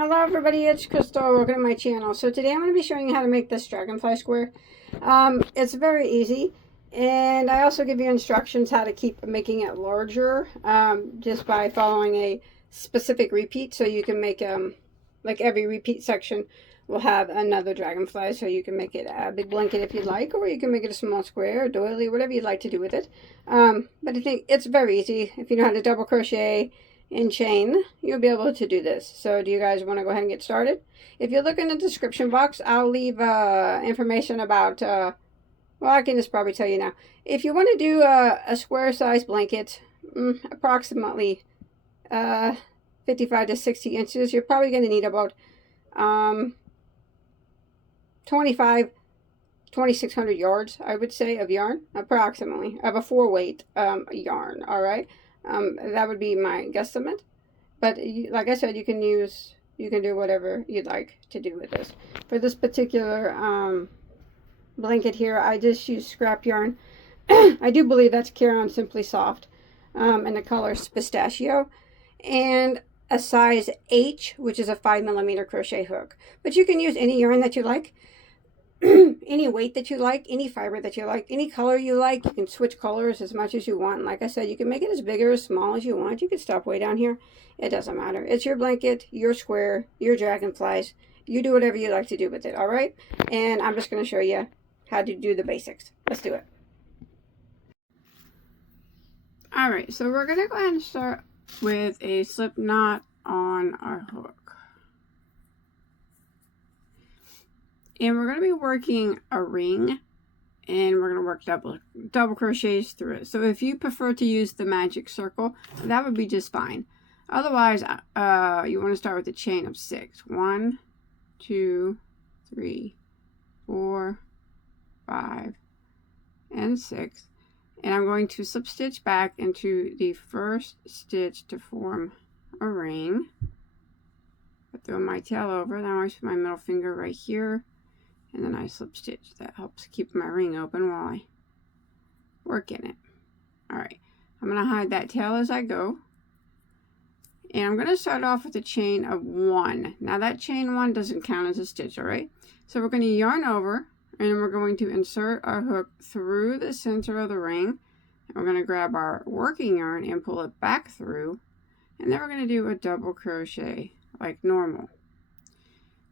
Hello everybody, it's Crystal. Welcome to my channel. So today I'm going to be showing you how to make this dragonfly square. It's very easy, and I also give you instructions how to keep making it larger just by following a specific repeat. So you can make like every repeat section will have another dragonfly, so you can make it a big blanket if you'd like, or you can make it a small square or doily, whatever you'd like to do with it. But I think it's very easy. If you know how to double crochet and chain, you'll be able to do this. So do you guys want to go ahead and get started? If you look in the description box, I'll leave information about well, I can just probably tell you now. If you want to do a square size blanket, approximately 55 to 60 inches, you're probably going to need about 2,600 yards, I would say, of yarn, approximately, of a 4-weight yarn. All right. That would be my guesstimate, but like I said, you can do whatever you'd like to do with this. For this particular blanket here, I just use scrap yarn. I do believe that's Care On Simply Soft, and the color is pistachio, and a size H, which is a 5mm crochet hook. But you can use any yarn that you like. Any weight that you like, any fiber that you like, any color you like. You can switch colors as much as you want. Like I said, you can make it as big or as small as you want. You can stop way down here. It doesn't matter. It's your blanket, your square, your dragonflies. You do whatever you like to do with it, all right? And I'm just going to show you how to do the basics. Let's do it. All right, so we're going to go ahead and start with a slip knot on our hook. And we're going to be working a ring, and we're going to work double crochets through it. So if you prefer to use the magic circle, that would be just fine. Otherwise, you want to start with a chain of 6. 1, 2, 3, 4, 5, and 6. And I'm going to slip stitch back into the first stitch to form a ring. I throw my tail over, then I put my middle finger right here. And then I slip stitch. That helps keep my ring open while I work in it. Alright, I'm going to hide that tail as I go. And I'm going to start off with a chain of 1. Now that chain 1 doesn't count as a stitch, alright? So we're going to yarn over, and we're going to insert our hook through the center of the ring. And we're going to grab our working yarn and pull it back through. And then we're going to do a double crochet like normal.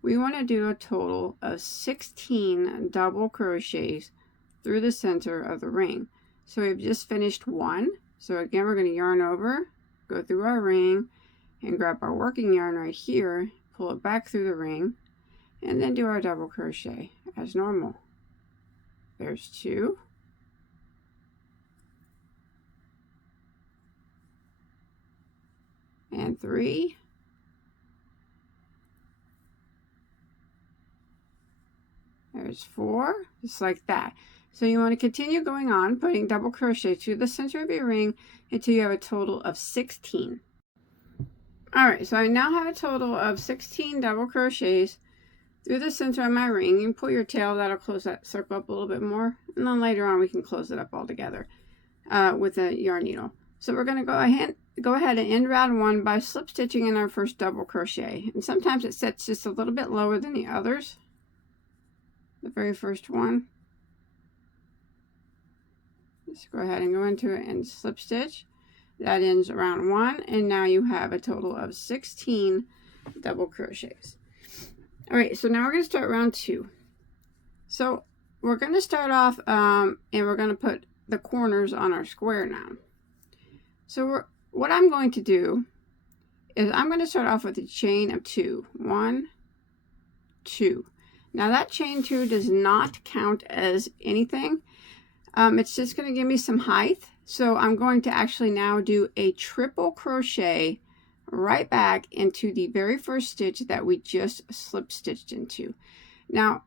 We want to do a total of 16 double crochets through the center of the ring. So we've just finished 1. So again, we're going to yarn over, go through our ring, and grab our working yarn right here, pull it back through the ring, and then do our double crochet as normal. There's 2. And 3. There's 4, just like that. So you want to continue going on, putting double crochet to the center of your ring until you have a total of 16. Alright, so I now have a total of 16 double crochets through the center of my ring. You can pull your tail, that'll close that circle up a little bit more. And then later on we can close it up all together with a yarn needle. So we're going to go ahead and end round 1 by slip stitching in our first double crochet. And sometimes it sets just a little bit lower than the others. The very first one. Just go ahead and go into it and slip stitch. That ends round 1, and now you have a total of 16 double crochets. Alright, so now we're going to start round 2. So we're going to start off and we're going to put the corners on our square now. So what I'm going to do is I'm going to start off with a chain of 2. 1, 2. Now that chain 2 does not count as anything. It's just going to give me some height. So I'm going to actually now do a triple crochet right back into the very first stitch that we just slip stitched into. Now,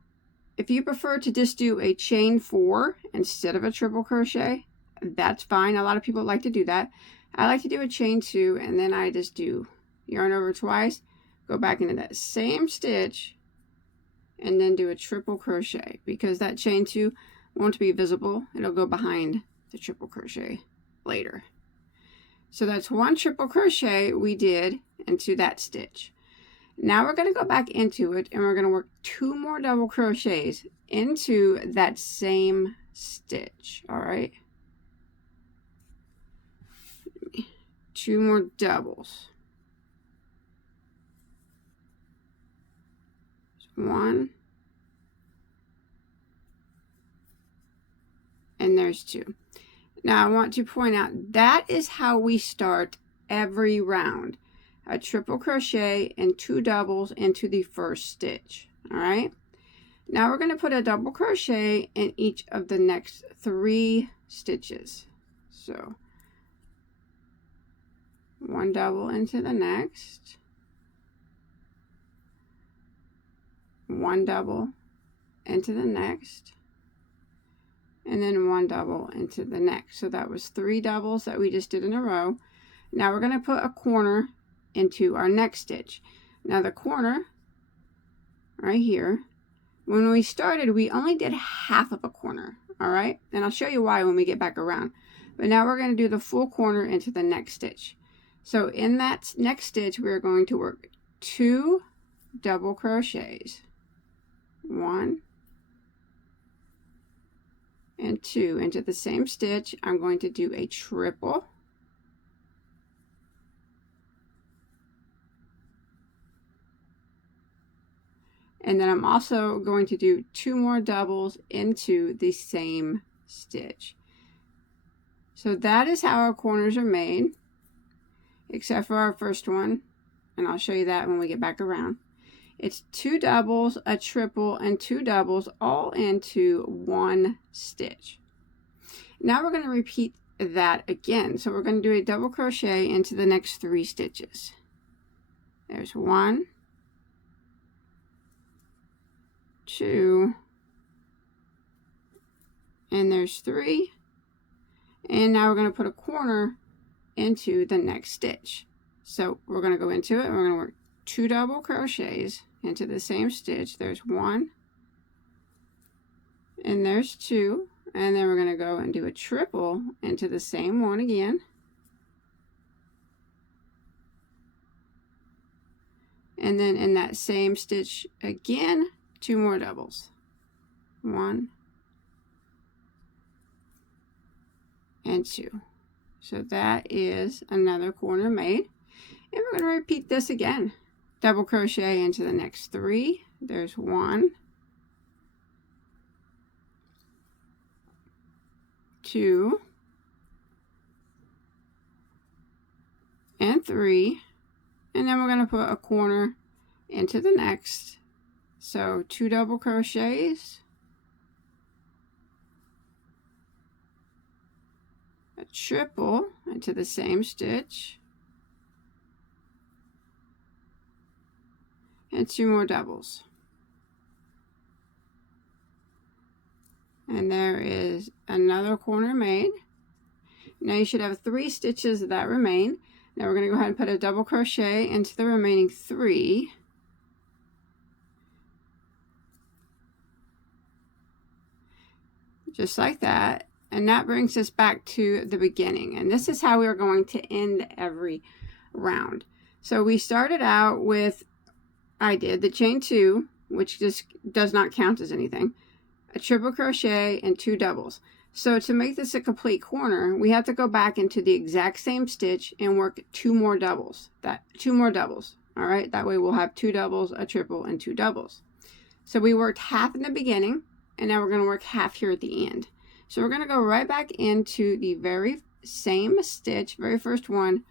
if you prefer to just do a chain 4 instead of a triple crochet, that's fine. A lot of people like to do that. I like to do a chain 2, and then I just do yarn over twice, go back into that same stitch, and then do a triple crochet, because that chain 2 won't be visible. It'll go behind the triple crochet later. So that's 1 triple crochet we did into that stitch. Now we're going to go back into it and we're going to work 2 more double crochets into that same stitch. All right, 2 more doubles. 1, and there's 2. Now I want to point out that is how we start every round. A triple crochet and 2 doubles into the first stitch. All right, now we're going to put a double crochet in each of the next 3 stitches. So 1 double into the next, 1 double into the next, and then 1 double into the next. So that was 3 doubles that we just did in a row. Now we're going to put a corner into our next stitch. Now the corner right here, when we started we only did half of a corner. All right, and I'll show you why when we get back around. But now we're going to do the full corner into the next stitch. So in that next stitch we're going to work 2 double crochets, 1 and 2 into the same stitch. I'm going to do a triple, and then I'm also going to do 2 more doubles into the same stitch. So that is how our corners are made, except for our first one, and I'll show you that when we get back around. It's 2 doubles, a triple, and 2 doubles all into 1 stitch. Now we're going to repeat that again. So we're going to do a double crochet into the next 3 stitches. There's 1, 2, and there's 3. And now we're going to put a corner into the next stitch. So we're going to go into it and we're going to work 2 double crochets into the same stitch. There's 1 and there's 2, and then we're going to go and do a triple into the same one again, and then in that same stitch again 2 more doubles, 1 and 2. So that is another corner made, and we're going to repeat this again. Double crochet into the next 3. There's 1, 2, and 3, and then we're going to put a corner into the next. So 2 double crochets, a triple into the same stitch, and 2 more doubles. And there is another corner made. Now you should have 3 stitches that remain. Now we're going to go ahead and put a double crochet into the remaining 3. Just like that. And that brings us back to the beginning. And this is how we're going to end every round. So we started out with, I did the chain 2, which just does not count as anything, a triple crochet, and 2 doubles. So to make this a complete corner, we have to go back into the exact same stitch and work 2 more doubles. 2 more doubles. All right, that way we'll have 2 doubles, a triple, and 2 doubles. So we worked half in the beginning, and now we're going to work half here at the end. So we're going to go right back into the very same stitch, very first one,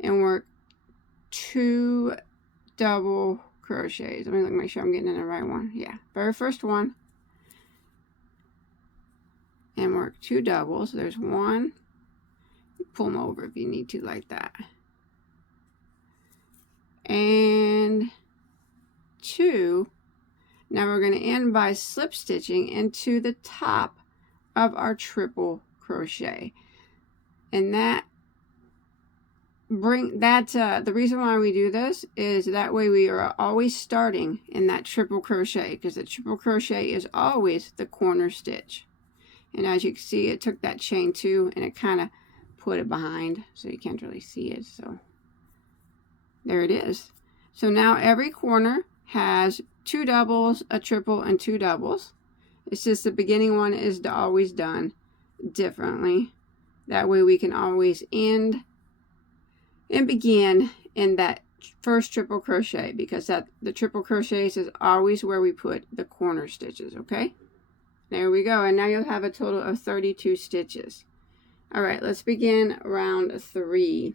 and work 2 double crochets. Let me make sure I'm getting in the right one. Yeah, very first one, and work 2 doubles. There's 1. Pull them over if you need to, like that, and 2. Now we're going to end by slip stitching into the top of our triple crochet, and the reason why we do this is that way we are always starting in that triple crochet, because the triple crochet is always the corner stitch. And as you can see, it took that chain 2 and it kind of put it behind, so you can't really see it. So there it is. So now every corner has 2 doubles, a triple, and 2 doubles. It's just the beginning one is always done differently. That way we can always end and begin in that first triple crochet, because the triple crochets is always where we put the corner stitches. Okay, there we go, and now you'll have a total of 32 stitches. All right, let's begin round 3.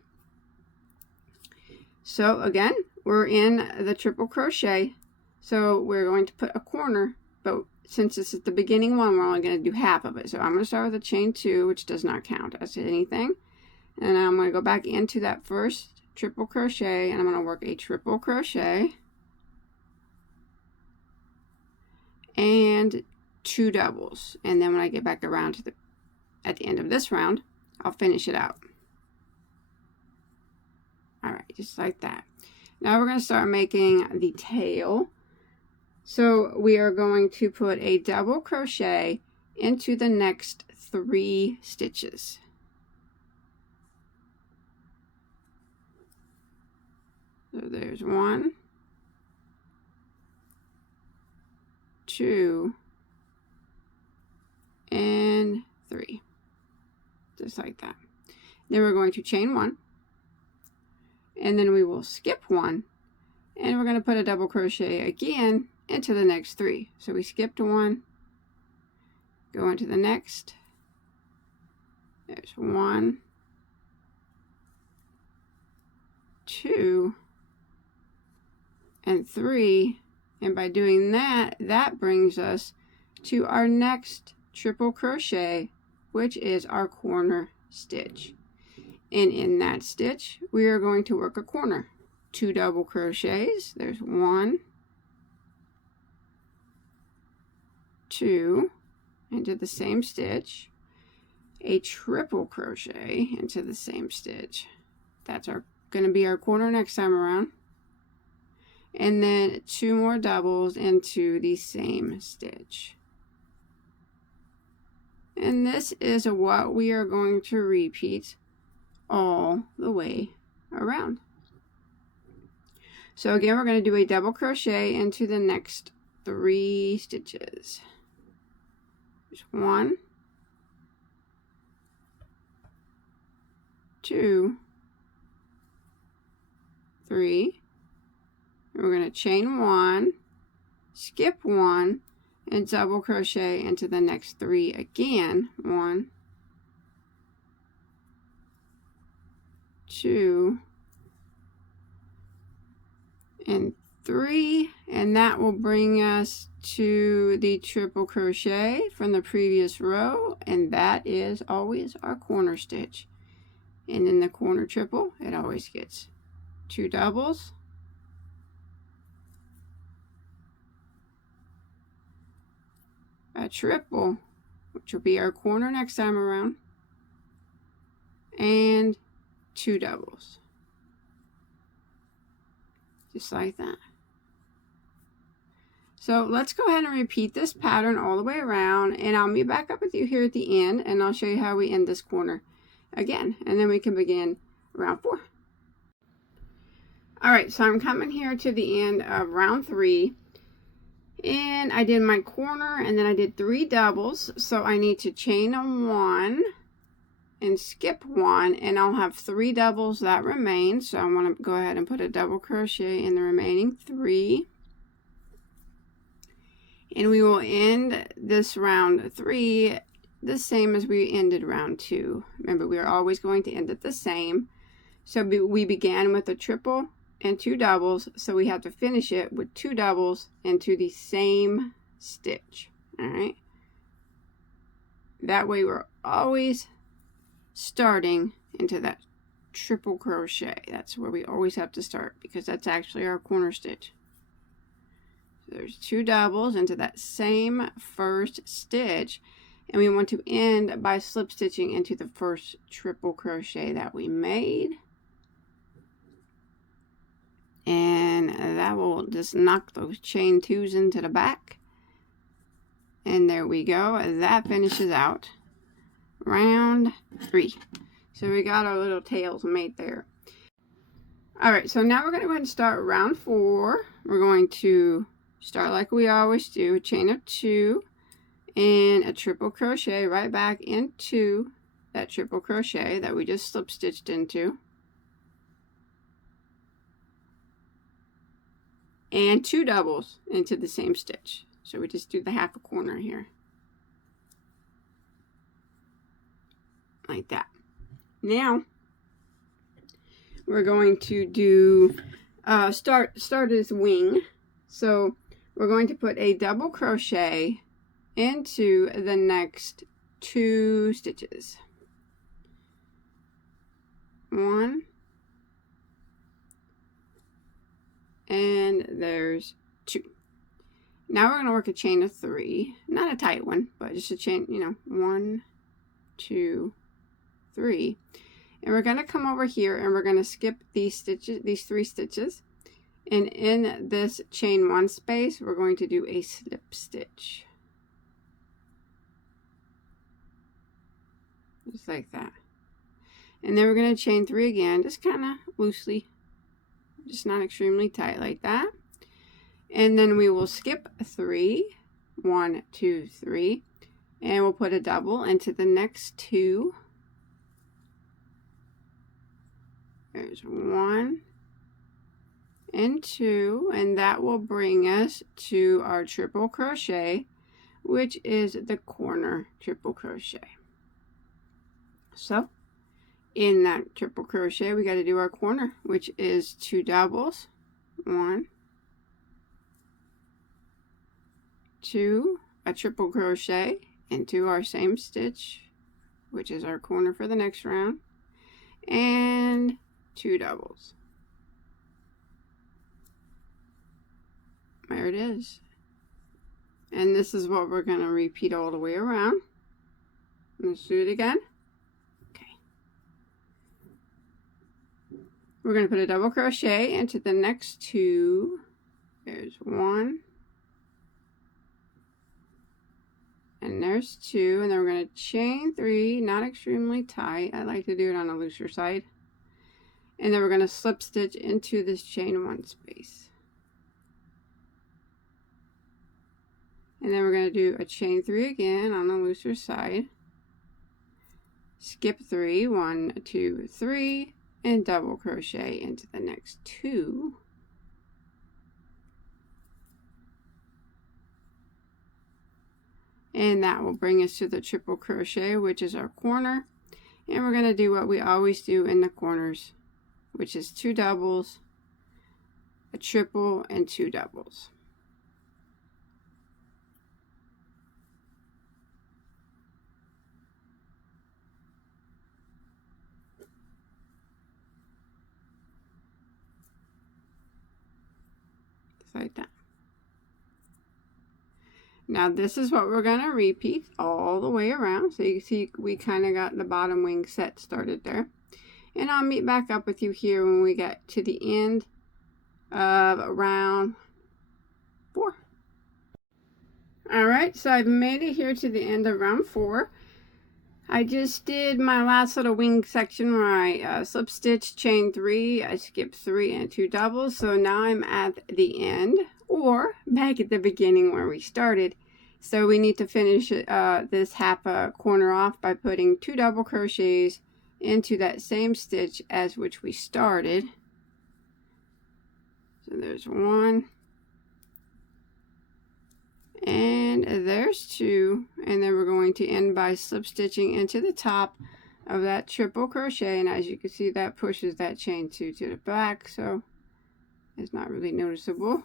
So again, we're in the triple crochet, so we're going to put a corner, but since this is the beginning one, we're only going to do half of it. So I'm going to start with a chain 2, which does not count as anything, and I'm going to go back into that first triple crochet, and I'm going to work a triple crochet and 2 doubles, and then when I get back around to at the end of this round, I'll finish it out. All right, just like that. Now we're going to start making the tail. So we are going to put a double crochet into the next 3 stitches. So there's 1, 2, and 3. Just like that. Then we're going to chain 1. And then we will skip 1. And we're going to put a double crochet again into the next 3. So we skipped 1. Go into the next. There's 1, 2, and 3, and by doing that, that brings us to our next triple crochet, which is our corner stitch. And in that stitch, we are going to work a corner. 2 double crochets. There's 1, 2, into the same stitch, a triple crochet into the same stitch. That's going to be our corner next time around. And then 2 more doubles into the same stitch. And this is what we are going to repeat all the way around. So again, we're going to do a double crochet into the next 3 stitches. There's 1, 2, 3. We're going to chain 1, skip 1, and double crochet into the next 3 again. 1, 2, and 3, and that will bring us to the triple crochet from the previous row, and that is always our corner stitch. And in the corner triple, it always gets 2 doubles, a triple, which will be our corner next time around, and 2 doubles. Just like that. So let's go ahead and repeat this pattern all the way around, and I'll meet back up with you here at the end, and I'll show you how we end this corner again, and then we can begin round 4. Alright, so I'm coming here to the end of round 3, and I did my corner, and then I did 3 doubles, so I need to chain a 1 and skip 1, and I'll have 3 doubles that remain. So I want to go ahead and put a double crochet in the remaining 3, and we will end this round 3 the same as we ended round 2. Remember, we are always going to end it the same. So we began with a triple and 2 doubles, so we have to finish it with 2 doubles into the same stitch. All right, that way we're always starting into that triple crochet. That's where we always have to start, because that's actually our corner stitch. So there's 2 doubles into that same first stitch, and we want to end by slip stitching into the first triple crochet that we made, and that will just knock those chain 2s into the back. And there we go. That finishes out round 3. So we got our little tails made there. Alright, so now we're going to go ahead and start round 4. We're going to start like we always do, chain of 2 and a triple crochet right back into that triple crochet that we just slip stitched into, and 2 doubles into the same stitch. So we just do the half a corner here, like that. Now we're going to do start as wing. So we're going to put a double crochet into the next 2 stitches. 1, and there's 2. Now we're going to work a chain of 3, not a tight one, but just a chain, you know, 1, 2, 3. And we're going to come over here and we're going to skip these stitches, these 3 stitches. And in this chain 1 space, we're going to do a slip stitch. Just like that. And then we're going to chain 3 again, just kind of loosely, just not extremely tight like that. And then we will skip 3, 1, 2, 3, and we'll put a double into the next 2. There's 1 and 2, and that will bring us to our triple crochet, which is the corner triple crochet. So in that triple crochet, we got to do our corner, which is 2 doubles, 1, 2, a triple crochet into our same stitch, which is our corner for the next round, and 2 doubles. There it is. And this is what we're going to repeat all the way around. Let's do it again. Okay. We're going to put a double crochet into the next 2. There's 1. And there's 2. And then we're going to chain 3, not extremely tight. I like to do it on a looser side. And then we're going to slip stitch into this chain 1 space. And then we're going to do a chain 3 again on the looser side. Skip 3, 1, 2, 3, and double crochet into the next 2. And that will bring us to the triple crochet, which is our corner. And we're going to do what we always do in the corners, which is 2 doubles, a triple, and 2 doubles. Like that. Now this is what we're going to repeat all the way around. So you can see we kind of got the bottom wing set started there. And I'll meet back up with you here when we get to the end of round 4. Alright, so I've made it here to the end of round 4. I just did my last little wing section where I slip stitch, chain 3, I skipped 3 and 2 doubles. So now I'm at the end, or back at the beginning where we started. So we need to finish this half a corner off by putting 2 double crochets into that same stitch as which we started. So there's 1. And there's 2, and then we're going to end by slip stitching into the top of that triple crochet, and as you can see that pushes that chain 2 to the back, so it's not really noticeable.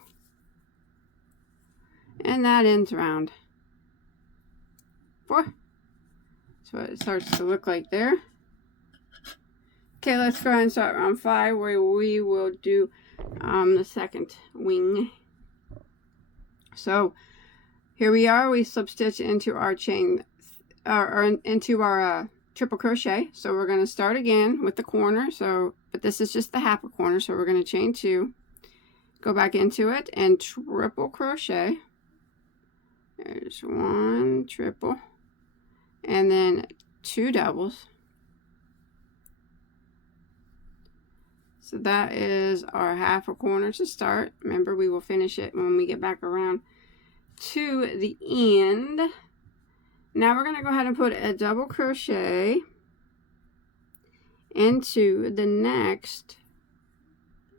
And that ends round 4. That's what it starts to look like there. Okay, let's go ahead and start round 5, where we will do the second wing. So here we are, we slip stitch into our chain, or into our triple crochet. So we're going to start again with the corner. So, but this is just the half a corner. So we're going to chain 2, go back into it, and triple crochet. There's 1 triple, and then 2 doubles. So that is our half a corner to start. Remember, we will finish it when we get back around to the end. Now we're going to go ahead and put a double crochet into the next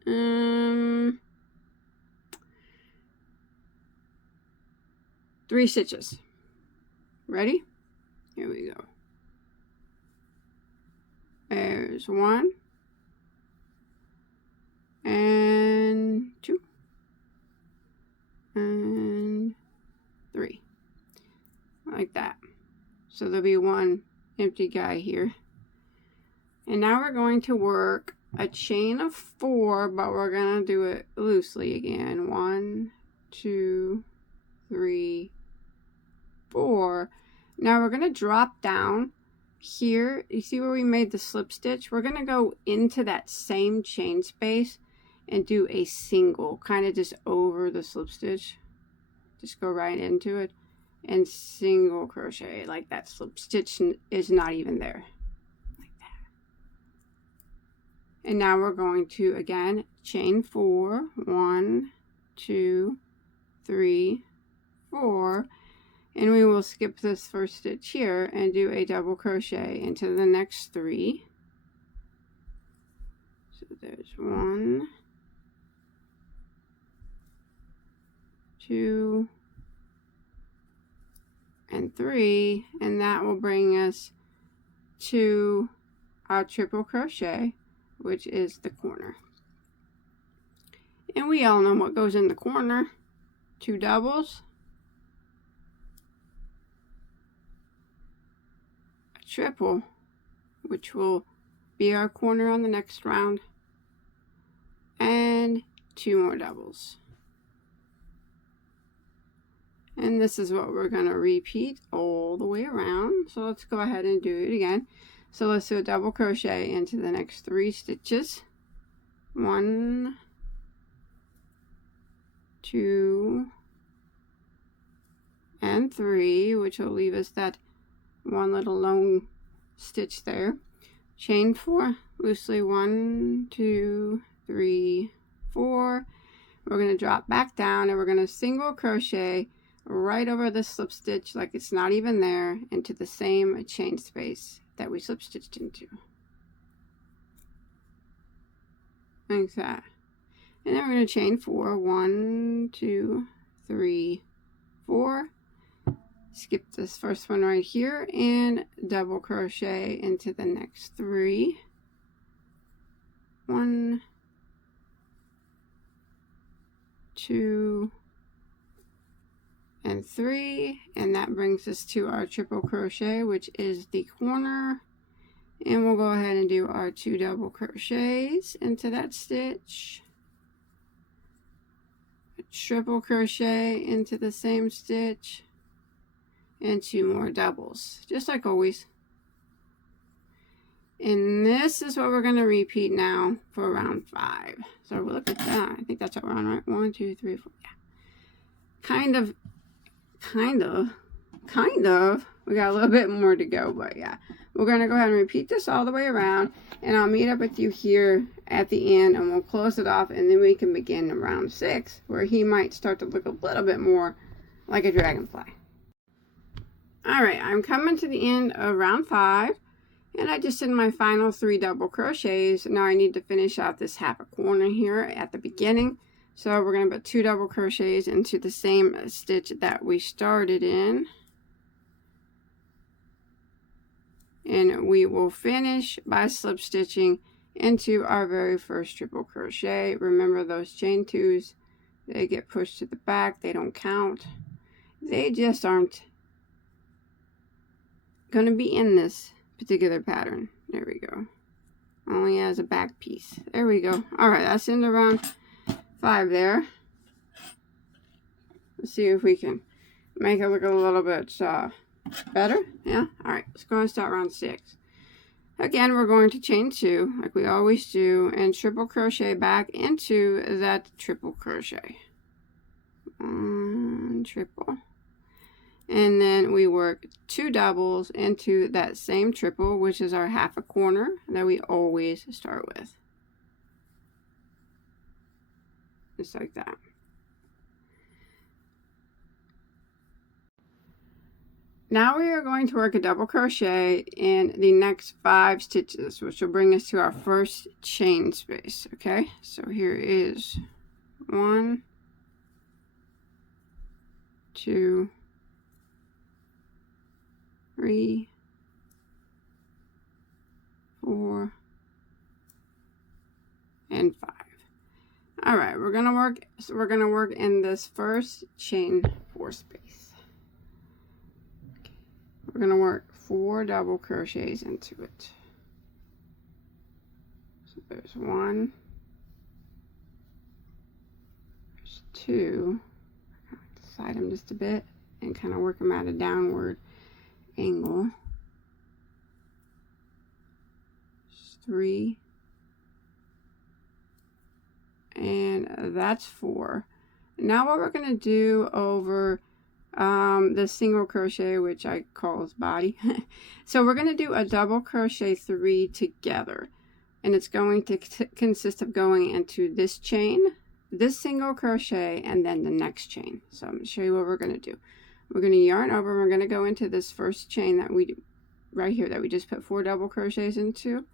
3 stitches. Ready? Here we go. There's 1 and 2 and 3, like that. So there'll be 1 empty guy here. And now we're going to work a chain of 4, but we're going to do it loosely again. 1, 2, 3, 4. Now we're going to drop down here. You see where we made the slip stitch? We're going to go into that same chain space and do a single, kind of just over the slip stitch. Just go right into it and single crochet, like that slip stitch is not even there, like that. And now we're going to again chain 4, 1, 2, 3, 4, and we will skip this first stitch here and do a double crochet into the next 3. So there's 1, 2, and 3, and that will bring us to our triple crochet, which is the corner. And we all know what goes in the corner: 2 doubles, a triple, which will be our corner on the next round, and 2 more doubles. And this is what we're going to repeat all the way around. So let's go ahead and do it again. So let's do a double crochet into the next 3 stitches. 1, 2, and 3, which will leave us that 1 little lone stitch there. Chain 4 loosely. 1, 2, 3, 4. We're going to drop back down and we're going to single crochet right over the slip stitch, like it's not even there, into the same chain space that we slip stitched into, like that. And then we're going to chain 4, 1, 2, 3, 4, skip this first one right here and double crochet into the next 3. 1, 2, and 3, and that brings us to our triple crochet, which is the corner. And we'll go ahead and do our 2 double crochets into that stitch, a triple crochet into the same stitch, and 2 more doubles, just like always. And this is what we're going to repeat now for round 5. So we'll look at that. I think that's our round, right? 1, 2, 3, 4. Yeah. Kind of. We got a little bit more to go, but yeah. We're going to go ahead and repeat this all the way around. And I'll meet up with you here at the end and we'll close it off. And then we can begin round 6, where he might start to look a little bit more like a dragonfly. Alright, I'm coming to the end of round 5. And I just did my final 3 double crochets. Now I need to finish out this half a corner here at the beginning. So we're going to put 2 double crochets into the same stitch that we started in. And we will finish by slip stitching into our very first triple crochet. Remember, those chain 2s, they get pushed to the back. They don't count. They just aren't going to be in this particular pattern. There we go. Only as a back piece. There we go. Alright, that's in the round 5 there. Let's see if we can make it look a little bit better. Yeah. Alright, let's go and start round 6. Again, we're going to chain 2 like we always do and triple crochet back into that triple crochet. 1 triple, and then we work 2 doubles into that same triple, which is our half a corner that we always start with. just like that. Now we are going to work a double crochet in the next 5 stitches, which will bring us to our first chain space. Okay, so here is 1, 2, 3, 4, and 5. All right, we're gonna work in this first chain 4 space. We're gonna work 4 double crochets into it. So there's 1, there's 2. I like to slide them just a bit and kind of work them at a downward angle. There's 3. And that's 4. Now what we're going to do over the single crochet, which I call as body. So we're going to do a double crochet 3 together. And it's going to consist of going into this chain, this single crochet, and then the next chain. So I'm going to show you what we're going to do. We're going to yarn over, and we're going to go into this first chain that we right here that we just put 4 double crochets into.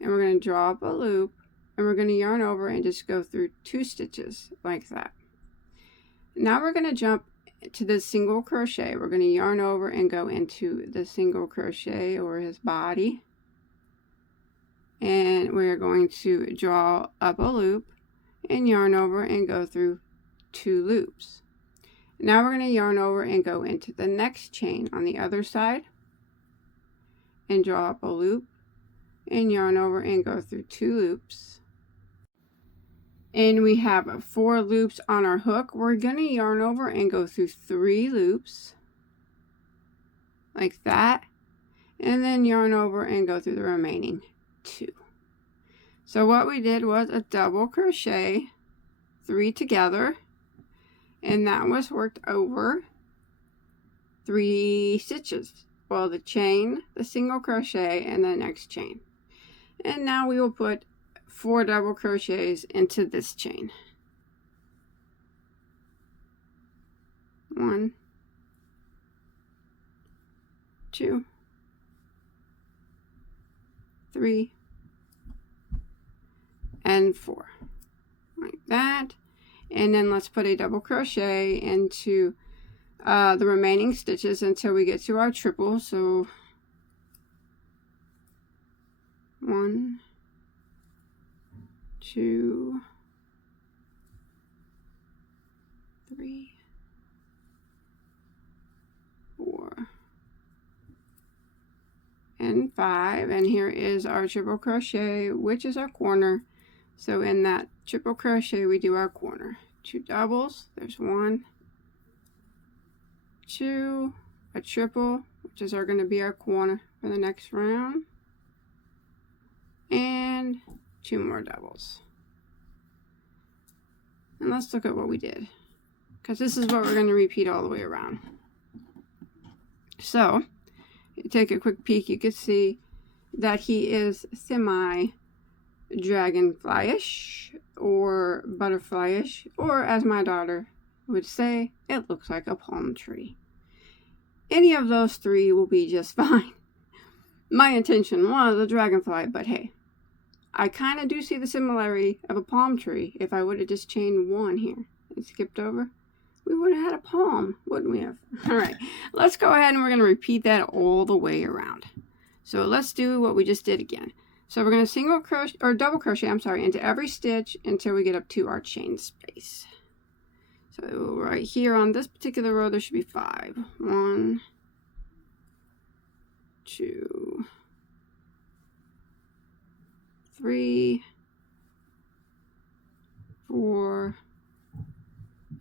And we're going to draw up a loop. And we're going to yarn over and just go through 2 stitches like that. Now we're going to jump to the single crochet. We're going to yarn over and go into the single crochet or his body. And we're going to draw up a loop and yarn over and go through 2 loops. Now we're going to yarn over and go into the next chain on the other side and draw up a loop and yarn over and go through 2 loops. And we have 4 loops on our hook. We're going to yarn over and go through 3 loops like that, and then yarn over and go through the remaining 2. So what we did was a double crochet 3 together, and that was worked over 3 stitches. Well, the chain, the single crochet, and the next chain. And now we will put 4 double crochets into this chain. 1, 2, 3, and 4, like that. And then let's put a double crochet into the remaining stitches until we get to our triple. So 1, 2, 3, 4, and 5. And here is our triple crochet, which is our corner. So in that triple crochet we do our corner. 2 doubles, there's 1, 2, a triple, which is going to be our corner for the next round, and 2 more doubles. And let's look at what we did, because this is what we're going to repeat all the way around. So you take a quick peek, you can see that he is semi dragonfly-ish or butterfly-ish, or as my daughter would say, it looks like a palm tree. Any of those 3 will be just fine. My intention was a dragonfly, but hey, I kind of do see the similarity of a palm tree. If I would have just chained 1 here and skipped over, we would have had a palm, wouldn't we have? All right, let's go ahead and we're going to repeat that all the way around. So let's do what we just did again. So we're going to single crochet or double crochet, into every stitch until we get up to our chain space. So right here on this particular row, there should be 5. 1, 2, 3, 4,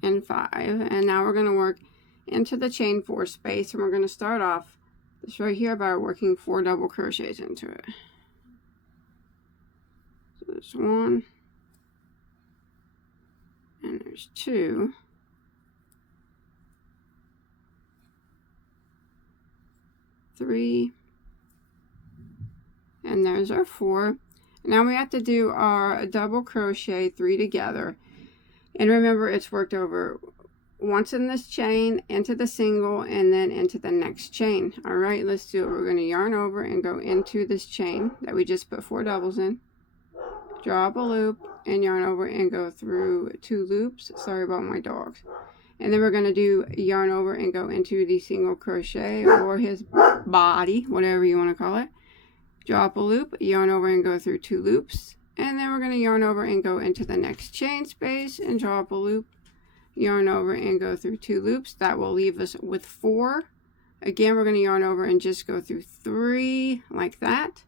and 5. And now we're going to work into the chain 4 space, and we're going to start off this right here by working 4 double crochets into it. So there's 1, and there's 2, 3, and there's our 4. Now we have to do our double crochet 3 together, And remember, it's worked over once in this chain, into the single, and then into the next chain. All right, let's do it. We're going to yarn over and go into this chain that we just put 4 doubles in, draw up a loop, and yarn over and go through 2 loops. Sorry about my dogs. And then we're going to do yarn over and go into the single crochet or his body, whatever you want to call it. Draw up a loop, yarn over and go through 2 loops, and then we're going to yarn over and go into the next chain space and draw up a loop, yarn over and go through 2 loops. That will leave us with 4. Again, we're going to yarn over and just go through 3 like that,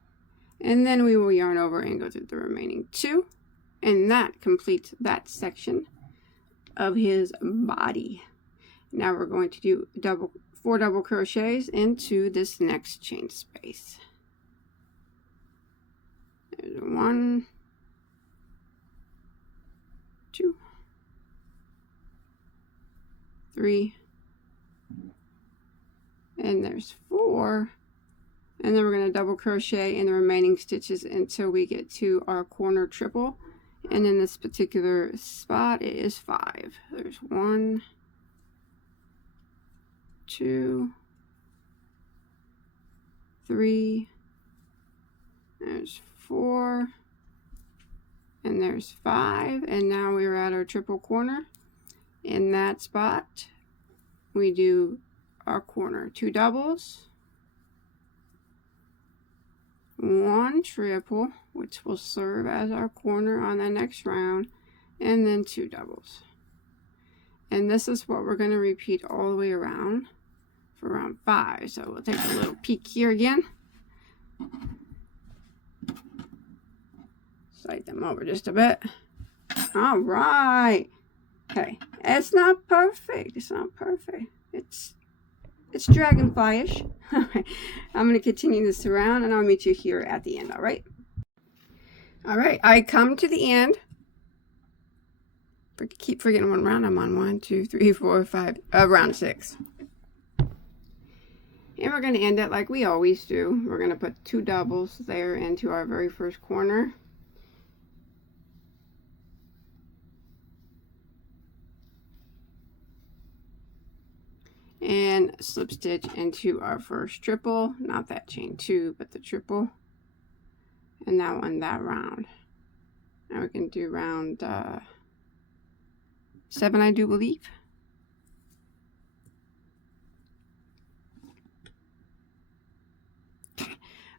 and then we will yarn over and go through the remaining 2, and that completes that section of his body. Now we're going to do 4 double crochets into this next chain space. There's 1, 2, 3, and there's 4, and then we're going to double crochet in the remaining stitches until we get to our corner triple. And in this particular spot, it is 5. There's 1, 2, 3, there's 4, and there's 5. And now we're at our triple corner. In that spot, we do our corner 2 doubles, 1 triple, which will serve as our corner on the next round, and then 2 doubles. And this is what we're going to repeat all the way around for round 5. So we'll take a little peek here again. Slide them over just a bit. All right. Okay, it's not perfect. It's not perfect. It's Dragonfly-ish. I'm going to continue this around, and I'll meet you here at the end, all right? All right, I come to the end. I keep forgetting what round I'm on. 1, 2, 3, 4, 5, round 6. And we're going to end it like we always do. We're going to put 2 doubles there into our very first corner. And slip stitch into our first triple, not that chain 2, but the triple, and that one that round. Now we can do round 7, I do believe.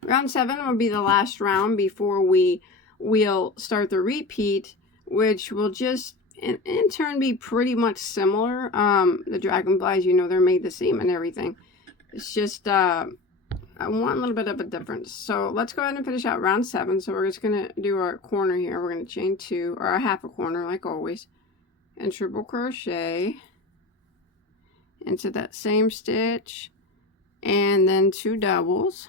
Round 7 will be the last round before we'll start the repeat, which will just in turn be pretty much similar. The Dragonflies, you know, they're made the same and everything. It's just I want a little bit of a difference. So let's go ahead and finish out round 7. So we're just gonna do our corner here. We're gonna chain 2, or a half a corner like always, and triple crochet into that same stitch, and then 2 doubles.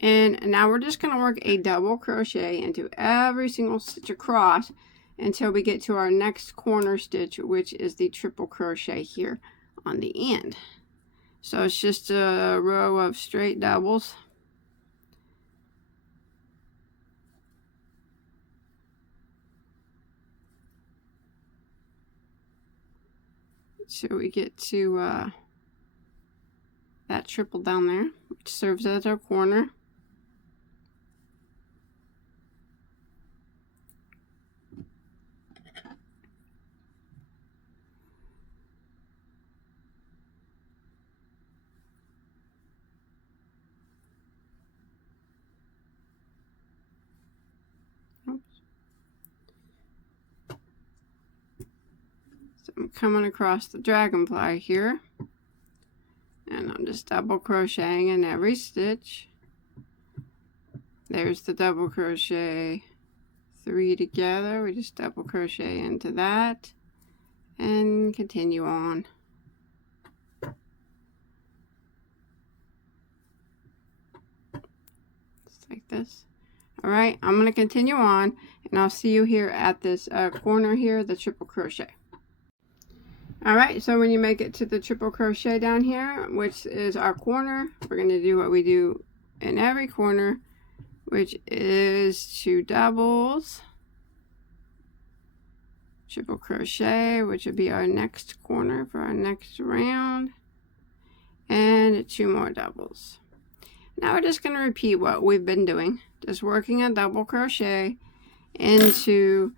And now we're just going to work a double crochet into every single stitch across until we get to our next corner stitch, which is the triple crochet here on the end. So it's just a row of straight doubles. So we get to that triple down there, which serves as our corner. I'm coming across the Dragonfly here, and I'm just double crocheting in every stitch. There's the double crochet, 3 together. We just double crochet into that and continue on. Just like this. All right, I'm going to continue on, and I'll see you here at this corner here, the triple crochet. All right, so when you make it to the triple crochet down here, which is our corner, we're going to do what we do in every corner. which is 2 doubles, triple crochet, which would be our next corner for our next round, and 2 more doubles. Now we're just going to repeat what we've been doing, just working a double crochet into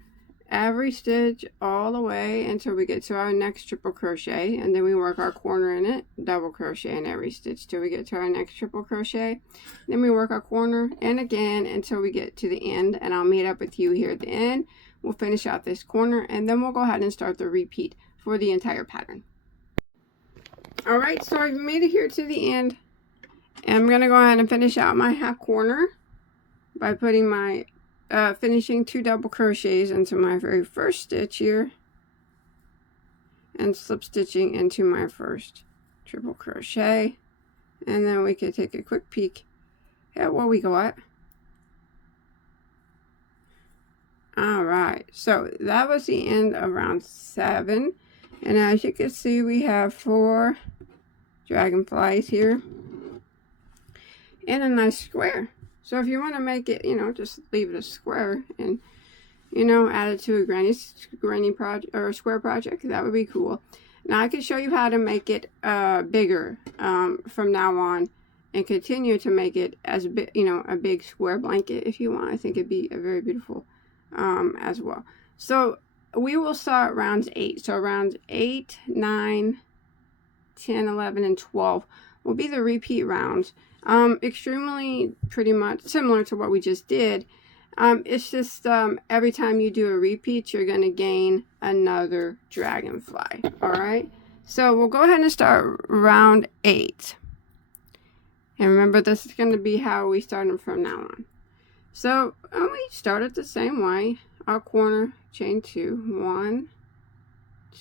every stitch all the way until we get to our next triple crochet, and then we work our corner in it, double crochet in every stitch till we get to our next triple crochet. Then we work our corner and again until we get to the end, and I'll meet up with you here at the end. We'll finish out this corner and then we'll go ahead and start the repeat for the entire pattern. Alright, so I've made it here to the end, and I'm going to go ahead and finish out my half corner by putting my finishing 2 double crochets into my very first stitch here and slip stitching into my first triple crochet, and then we can take a quick peek at what we got. Alright, so that was the end of round 7, and as you can see we have 4 dragonflies here and a nice square. So if you want to make it, you know, just leave it a square and, you know, add it to a granny project or a square project, that would be cool. Now I can show you how to make it bigger from now on, and continue to make it as big, you know, a big square blanket if you want. I think it'd be a very beautiful as well. So we will start rounds 8. So rounds 8, 9, 10, 11, and 12 will be the repeat rounds. Extremely pretty much similar to what we just did. It's just every time you do a repeat, you're going to gain another dragonfly. Alright, so we'll go ahead and start round 8. And remember, this is going to be how we start them from now on. So we start it the same way. Our corner, chain 2, 1,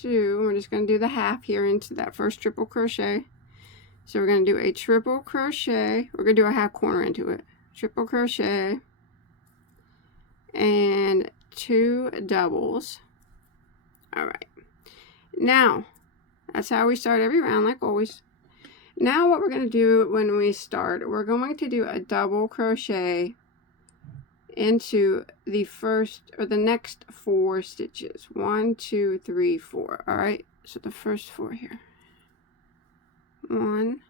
2. We're just going to do the half here into that first triple crochet. So we're going to do a triple crochet. We're going to do a half corner into it. Triple crochet and 2 doubles. Alright. Now, that's how we start every round, like always. Now what we're going to do when we start, we're going to do a double crochet into the first or the next 4 stitches. 1, 2, 3, 4. Alright, so the first 4 here. 1,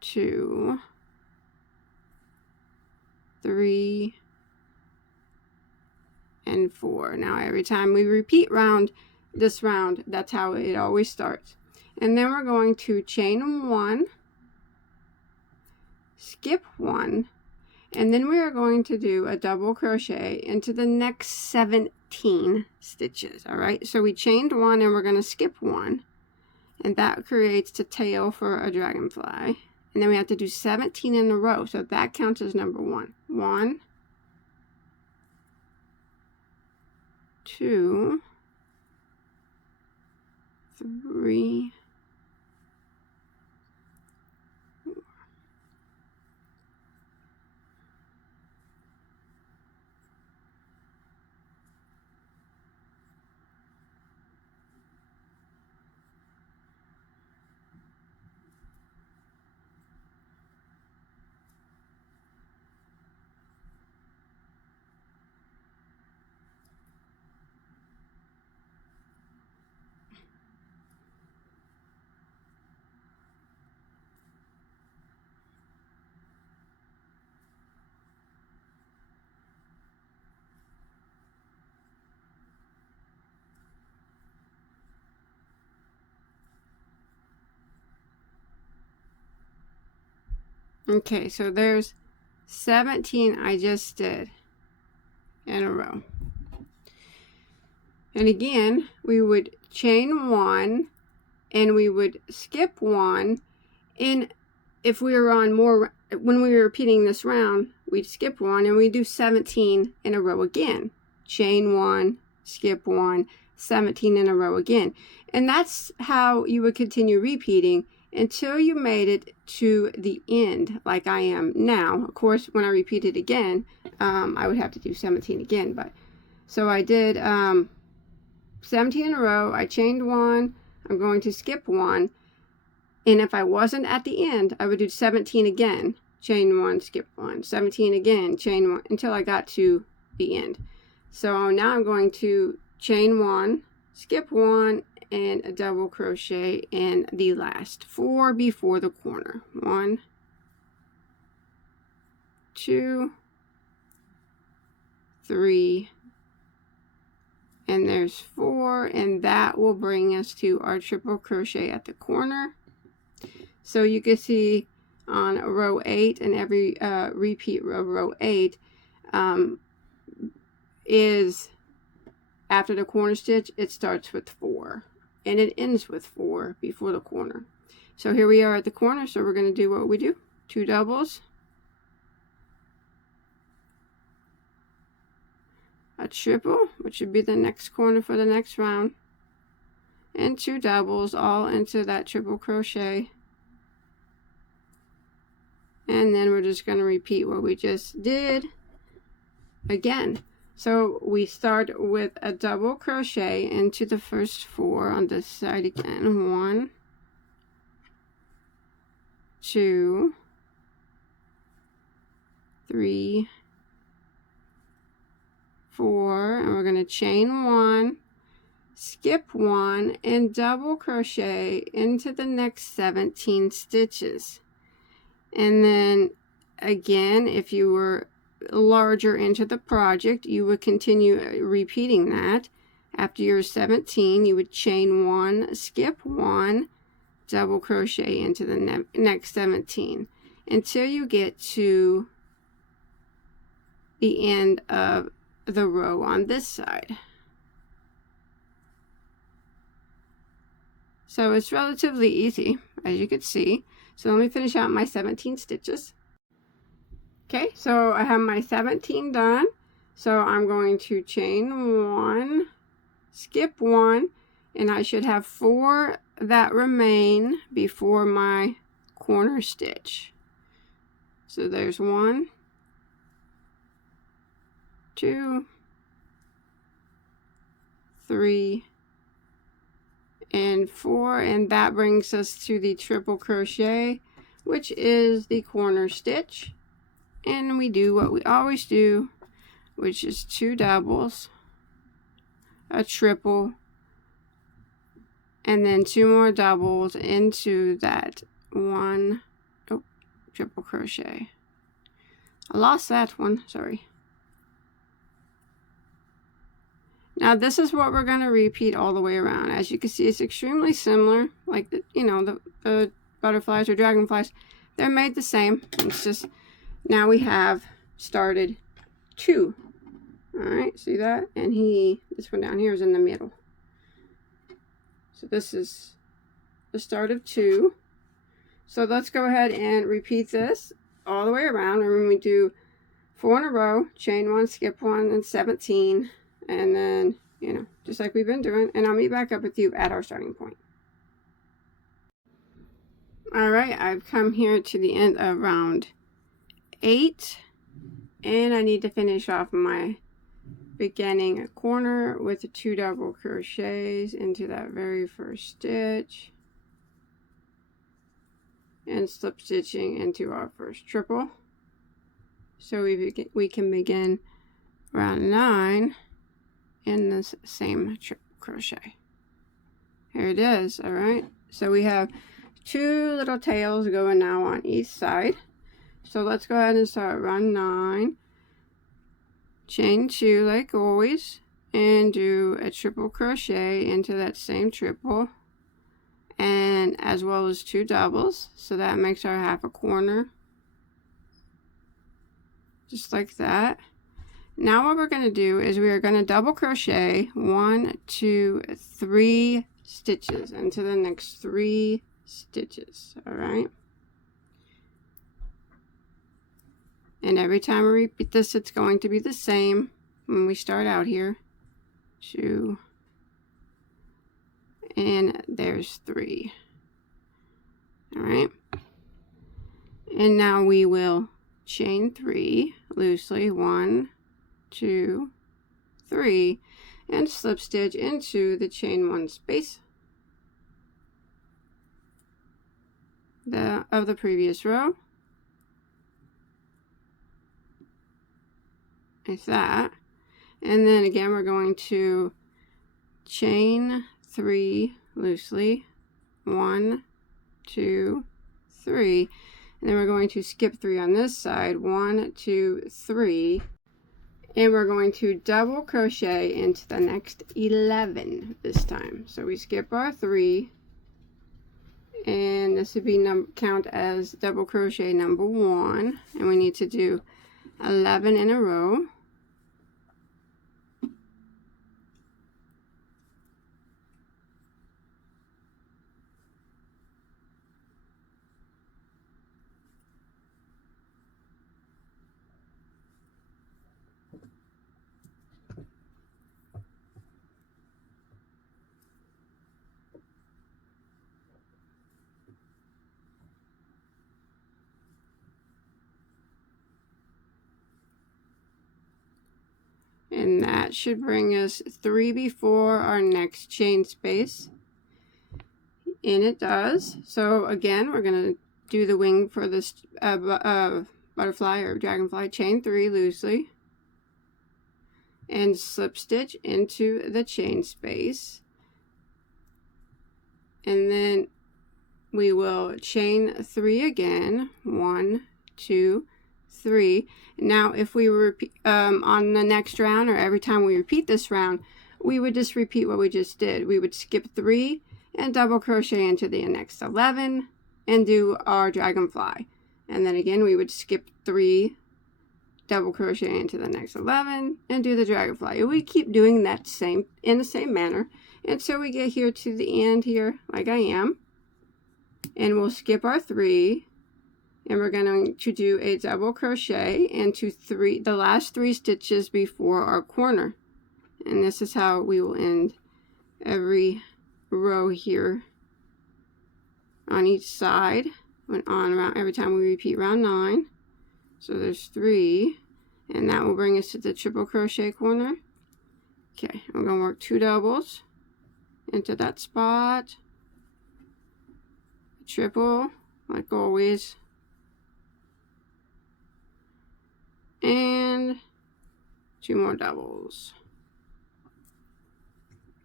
2, 3, and 4. Now every time we repeat this round, that's how it always starts. And then we're going to chain 1, skip 1, and then we are going to do a double crochet into the next 17 stitches. Alright, so we chained 1 and we're going to skip 1. And that creates the tail for a dragonfly. And then we have to do 17 in a row. So that counts as number 1. 1, 2, 3, 4. Okay, so there's 17 I just did in a row. And again, we would chain 1 and we would skip 1. And if we were on more, when we were repeating this round, we'd skip 1 and we do 17 in a row again. Chain 1, skip 1, 17 in a row again. And that's how you would continue repeating until you made it to the end, like I am now. Of course, when I repeat it again, I would have to do 17 again. But so I did 17 in a row. I chained 1. I'm going to skip 1. And if I wasn't at the end, I would do 17 again. chain 1, skip 1, 17 again, chain 1, until I got to the end. So now I'm going to chain 1, skip 1, and a double crochet in the last 4 before the corner. 1, 2, 3, and there's 4, and that will bring us to our triple crochet at the corner. So you can see on row 8 and every repeat row 8 is after the corner stitch, it starts with 4 and it ends with 4 before the corner. So here we are at the corner, so we're going to do what we do: 2 doubles, a triple, which would be the next corner for the next round, and 2 doubles all into that triple crochet. And then we're just going to repeat what we just did again. So we start with a double crochet into the first 4 on this side again. 1, 2, 3, 4, and we're going to chain 1, skip 1, and double crochet into the next 17 stitches. And then again, if you were larger into the project, you would continue repeating that. After your 17, you would chain 1, skip 1, double crochet into the next 17 until you get to the end of the row on this side. So it's relatively easy, as you can see. So let me finish out my 17 stitches. Okay, so I have my 17 done. So I'm going to chain 1, skip 1, and I should have 4 that remain before my corner stitch. So there's 1, 2, 3, and 4, and that brings us to the triple crochet, which is the corner stitch. And we do what we always do, which is 2 doubles, a triple, and then 2 more doubles into that triple crochet. I lost that one, sorry. Now this is what we're going to repeat all the way around. As you can see, it's extremely similar, like the butterflies or dragonflies. They're made the same. It's just now we have started 2. All right, see that? And this one down here is in the middle. So this is the start of 2. So let's go ahead and repeat this all the way around. And when we do 4 in a row, chain 1, skip 1, and 17. And then, just like we've been doing. And I'll meet back up with you at our starting point. All right, I've come here to the end of round 8. And I need to finish off my beginning corner with 2 double crochets into that very first stitch. And slip stitching into our first triple. So we can begin round 9 in this same triple crochet. Here it is. All right, so we have 2 little tails going now on each side. So let's go ahead and start round 9, chain 2 like always, and do a triple crochet into that same triple, and as well as 2 doubles, so that makes our half a corner, just like that. Now what we're going to do is we are going to double crochet 1, 2, 3 stitches into the next 3 stitches. All right, and every time we repeat this, it's going to be the same when we start out here. 2, and there's 3. All right, and now we will chain 3 loosely, 1, 2, 3, and slip stitch into the chain 1 space of the previous row, like that. And then again, we're going to chain 3 loosely, 1, 2, 3, and then we're going to skip 3 on this side, 1, 2, 3, and we're going to double crochet into the next 11 this time. So we skip our 3, and this would be count as double crochet number 1, and we need to do 11 in a row. And that should bring us 3 before our next chain space. And it does. So again, we're going to do the wing for this butterfly or dragonfly. Chain 3 loosely. And slip stitch into the chain space. And then we will chain 3 again. 1, 2, 3. Now if we repeat on the next round, or every time we repeat this round, we would just repeat what we just did. We would skip 3 and double crochet into the next 11 and do our dragonfly. And then again we would skip 3, double crochet into the next 11 and do the dragonfly. And we keep doing that in the same manner until we get here to the end here, like I am. And we'll skip our 3. And we're going to do a double crochet into the last 3 stitches before our corner. And this is how we will end every row here on each side, around every time we repeat round 9. So there's 3, and that will bring us to the triple crochet corner. Okay, I'm going to work 2 doubles into that spot, triple like always, and 2 more doubles,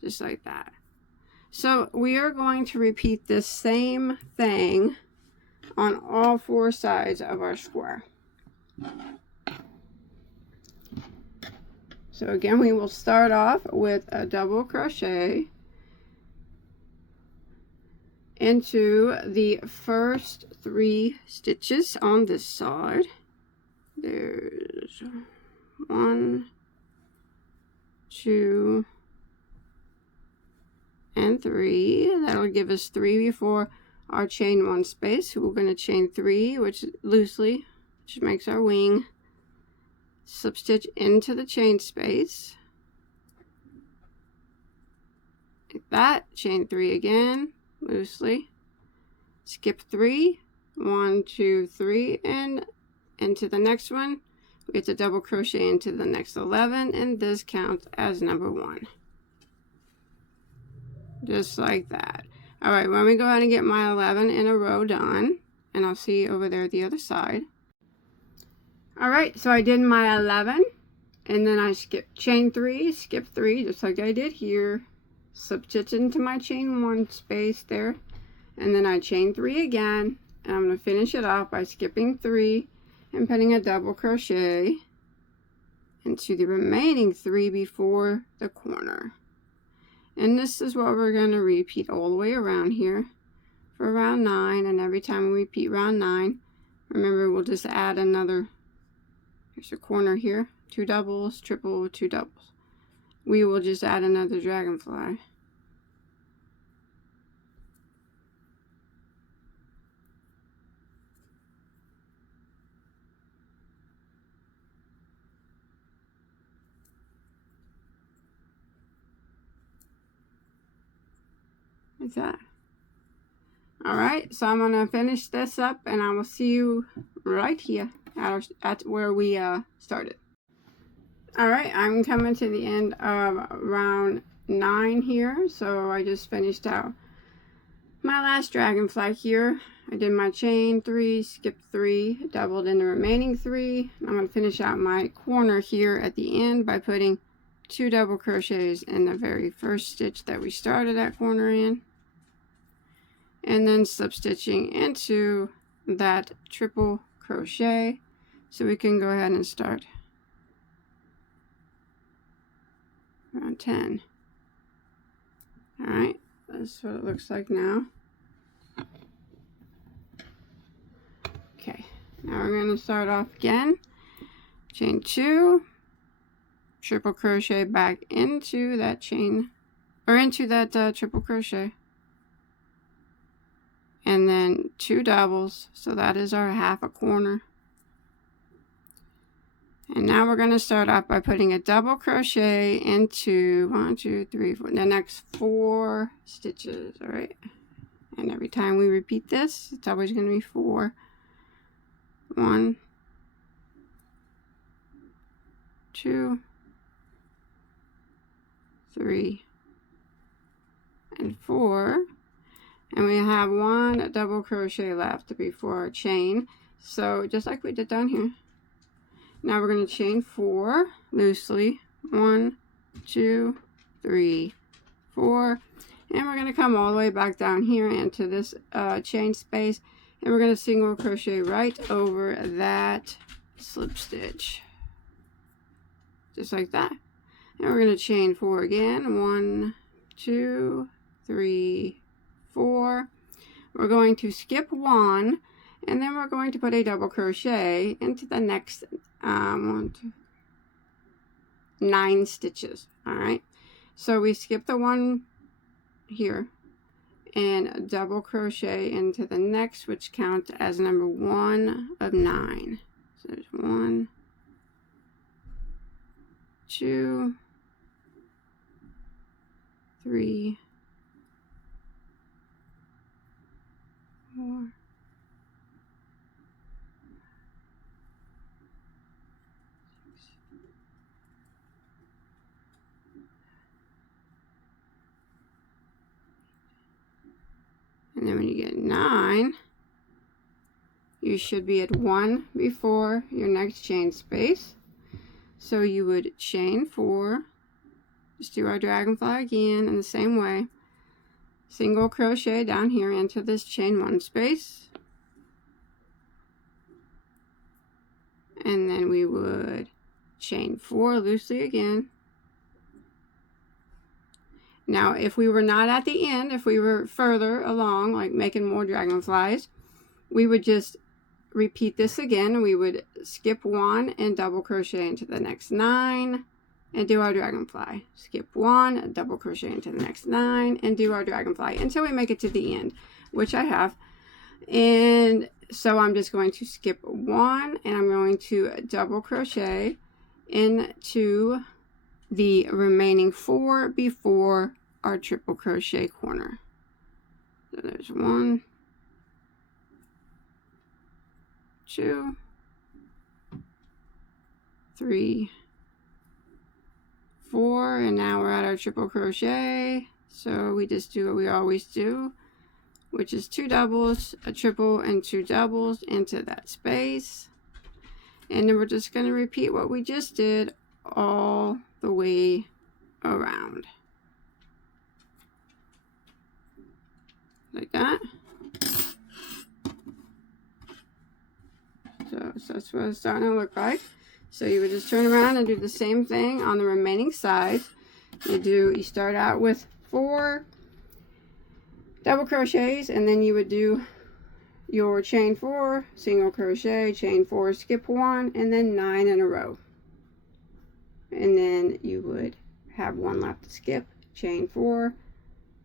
just like that. So we are going to repeat this same thing on all 4 sides of our square. So again, we will start off with a double crochet into the first 3 stitches on this side. There's 1, 2, and 3. That'll give us 3 before our chain 1 space. So we're going to chain 3, which loosely, which makes our wing. Slip stitch into the chain space, like that. Chain 3 again, loosely. Skip 3, 1, 2, 3, and into the next one. We have to double crochet into the next 11, and this counts as number 1. Just like that. Alright, let me go ahead and get my 11 in a row done, and I'll see you over there at the other side. Alright, so I did my 11, and then I chain 3, skip 3, just like I did here. Slip stitch into my chain 1 space there, and then I chain 3 again, and I'm going to finish it off by skipping 3 and putting a double crochet into the remaining 3 before the corner. And this is what we're going to repeat all the way around here for round 9, and every time we repeat round 9, remember we'll just add another. There's a corner here, 2 doubles, triple, 2 doubles. We will just add another dragonfly. Like that. Alright, so I'm going to finish this up, and I will see you right here at where we started. Alright, I'm coming to the end of round 9 here, so I just finished out my last dragonfly here, I did my chain 3, skipped 3, doubled in the remaining 3. I'm going to finish out my corner here at the end by putting 2 double crochets in the very first stitch that we started that corner in, and then slip stitching into that triple crochet. So we can go ahead and start around 10. Alright, that's what it looks like now. Okay, now we're going to start off again. Chain 2, triple crochet back into that chain, or into that triple crochet. And then 2 doubles, so that is our half a corner. And now we're going to start off by putting a double crochet into 1, 2, 3, 4, the next 4 stitches, all right? And every time we repeat this, it's always going to be 4. 1, 2, 3, and 4. And we have 1 double crochet left before our chain. So just like we did down here. Now we're going to chain 4 loosely. 1, 2, 3, 4. And we're going to come all the way back down here into this chain space. And we're going to single crochet right over that slip stitch. Just like that. And we're going to chain 4 again. 1, 2, 3, 4. We're going to skip 1, and then we're going to put a double crochet into the next 9 stitches. All right, so we skip the 1 here and double crochet into the next, which counts as number 1 of 9. So there's 1, 2, 3, 4, 6. And then when you get 9, you should be at 1 before your next chain space. So you would chain 4, just do our dragonfly again in the same way. Single crochet down here into this chain 1 space. And then we would chain 4 loosely again. Now, if we were not at the end, if we were further along, like making more dragonflies, we would just repeat this again. We would skip 1 and double crochet into the next 9 and do our dragonfly. Skip 1, double crochet into the next 9 and do our dragonfly until we make it to the end, which I have. And so I'm just going to skip 1 and I'm going to double crochet into the remaining 4 before our triple crochet corner. So there's 1, 2, 3, 4, and now we're at our triple crochet. So we just do what we always do, which is 2 doubles, a triple, and 2 doubles into that space. And then we're just going to repeat what we just did all the way around. Like that. So that's what it's starting to look like. So you would just turn around and do the same thing on the remaining sides. You start out with 4 double crochets, and then you would do your chain 4, single crochet, chain 4, skip 1, and then 9 in a row. And then you would have 1 left to skip, chain 4,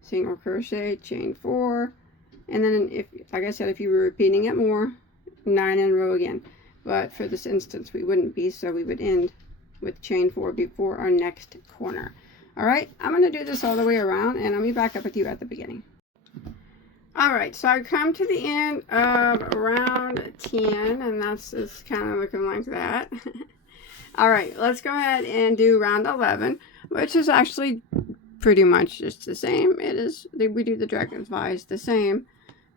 single crochet, chain 4, and then if, like I said, if you were repeating it more, 9 in a row again. But for this instance we wouldn't be, so we would end with chain 4 before our next corner. Alright, I'm going to do this all the way around, and I'll be back up with you at the beginning. Alright, so I come to the end of round 10, and that's just kind of looking like that. Alright, let's go ahead and do round 11, which is actually pretty much just the same. It is, we do the dragonflies the same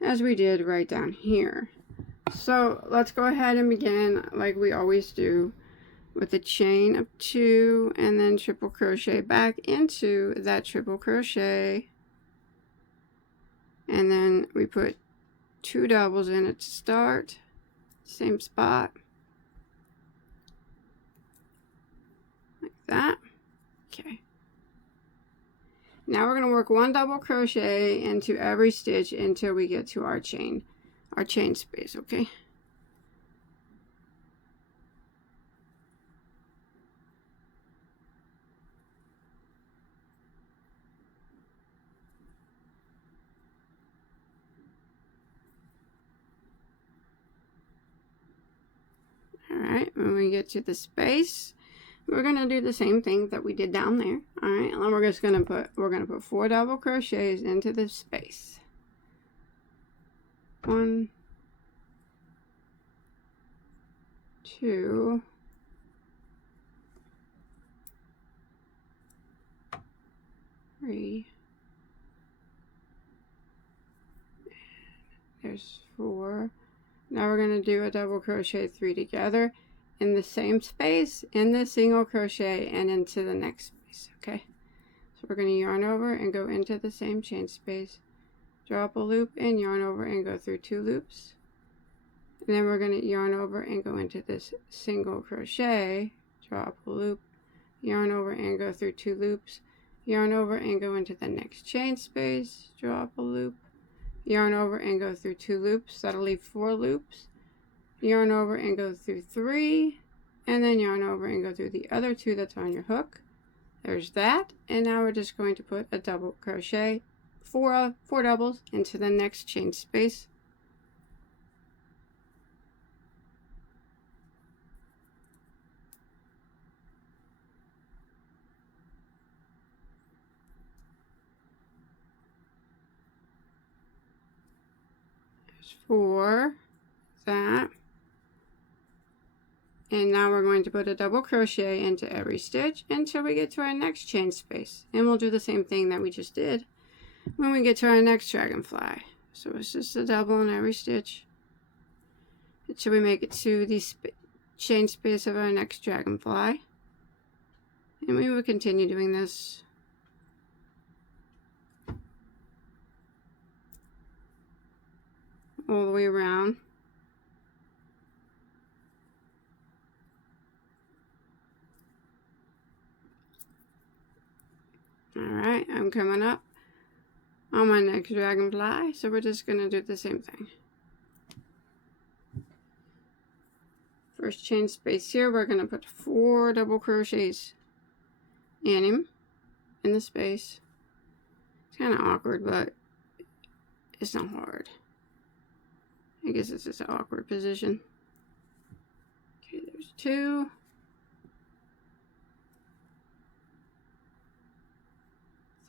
as we did right down here. So let's go ahead and begin like we always do with a chain of 2 and then triple crochet back into that triple crochet, and then we put 2 doubles in it to start, same spot like that. Okay, now we're going to work 1 double crochet into every stitch until we get to our chain space. Okay, alright, when we get to the space, we're going to do the same thing that we did down there. Alright, and then we're just going to put 4 double crochets into the space. 1, 2, 3, there's 4. Now we're going to do a double crochet 3 together in the same space, in the single crochet, and into the next space. Okay, so we're going to yarn over and go into the same chain space, drop a loop and yarn over and go through 2 loops, and then we're going to yarn over and go into this single crochet, drop a loop, yarn over and go through 2 loops, yarn over and go into the next chain space, drop a loop, yarn over and go through 2 loops. That'll leave 4 loops. Yarn over and go through 3, and then yarn over and go through the other 2 that's on your hook. There's that. And now we're just going to put a double crochet, 4 doubles into the next chain space. There's 4, that. And now we're going to put a double crochet into every stitch until we get to our next chain space. And we'll do the same thing that we just did when we get to our next dragonfly. So it's just a double in every stitch until we make it to the chain space of our next dragonfly. And we will continue doing this all the way around. Alright, I'm coming up on my next dragonfly, so we're just going to do the same thing. First chain space here, we're going to put 4 double crochets in the space. It's kind of awkward, but it's not hard. I guess it's just an awkward position. Okay, there's 2.